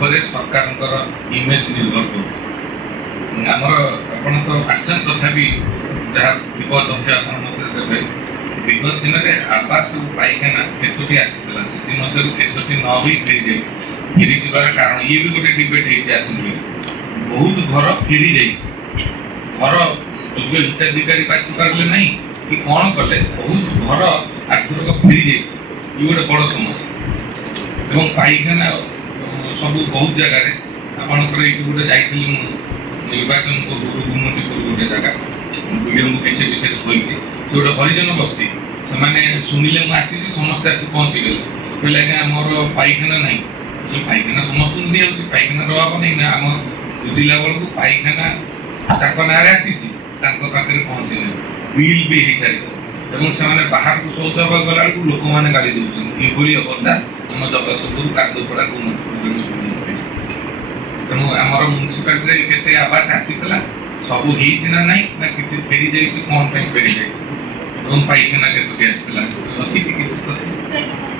सरकार इमेज निर्भर कर तो आश्चर्य तथापि जहाँ विपद अच्छे देवे विगत दिन में आवास पाइखाना केतोटी आसाला से केतोटी न भी फेरी फेरी जार कारण ये भी गोटे डिबेट होती बहुत घर फेरी घर योग्य हिताधिकारी बाछी पारे ना कि कौन कले बहुत घर आर्थिक फेरी जाए ये गोटे बड़ समस्या एवं पाइखाना सब बहुत जगह आपंकर ये गोटे जाइली निर्वाचन पूर्व घुमटीपुर गोटे जगह वीडियो किसी विषय होती से गोटे हरिजन बस्ती से शुणिले मुझे समस्त आसी पहुँची गले कहले आज्ञा मोर पाइखाना ना पाइखाना समस्त दिया पाइखाना अभाव नहीं ना आम बुझिला बेलू पाइखाना ना आसी पाखे पहुँची ना बिल भी हो सारी से बाहर को शौच हाँ गला लोक मैंने गाड़ी दूसरी ये अवस्था आम जगतसिंहपुर कादपड़ा तेणु आमर म्यूनिसिपालिटी केते आवास आसीला सब ना ना कि फेरी जाइए कौन फेरी जाइए पाइखाना केतोटी आसाला अच्छी कि